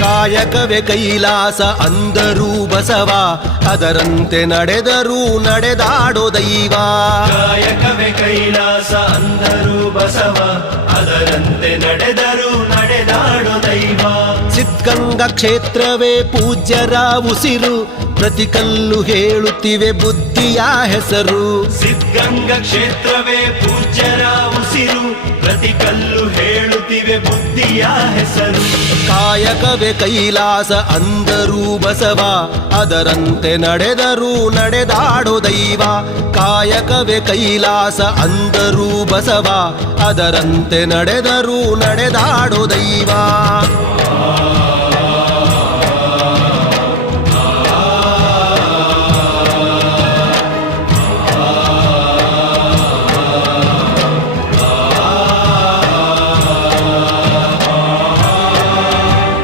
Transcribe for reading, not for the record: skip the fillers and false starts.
ಕಾಯಕವೇ ಕೈಲಾಸ ಅಂದರೂ ಬಸವ, ಅದರಂತೆ ನಡೆದರೂ ನಡೆದಾಡೋ ದೈವ. ಕಾಯಕವೇ ಕೈಲಾಸ ಅಂದರೂ ಬಸವ, ಅದರಂತೆ ನಡೆದರೂ ನಡೆದಾಡೋ ದೈವ. ಸಿದ್ಧಗಂಗಾ ಕ್ಷೇತ್ರವೇ ಪೂಜ್ಯರ ಉಸಿರು, ಪ್ರತಿ ಕಲ್ಲು ಹೇಳುತ್ತಿವೆ ಬುದ್ಧಿಯ ಹೆಸರು. ಸಿದ್ಧಗಂಗಾ ಕ್ಷೇತ್ರವೇ ಪೂಜ್ಯರ ಉಸಿರು, ಪ್ರತಿ ಕಲ್ಲು ಹೇಳುತ್ತಿವೆ ಬುದ್ಧಿಯ ಹೆಸರು. ಕಾಯಕವೇ ಕೈಲಾಸ ಅಂದರೂ ಬಸವ, ಅದರಂತೆ ನಡೆದರೂ ನಡೆದಾಡೋ ದೈವ. ಕಾಯಕವೇ ಕೈಲಾಸ ಅಂದರೂ ಬಸವ, ಅದರಂತೆ ನಡೆದರೂ ನಡೆದಾಡೋ ದೈವ.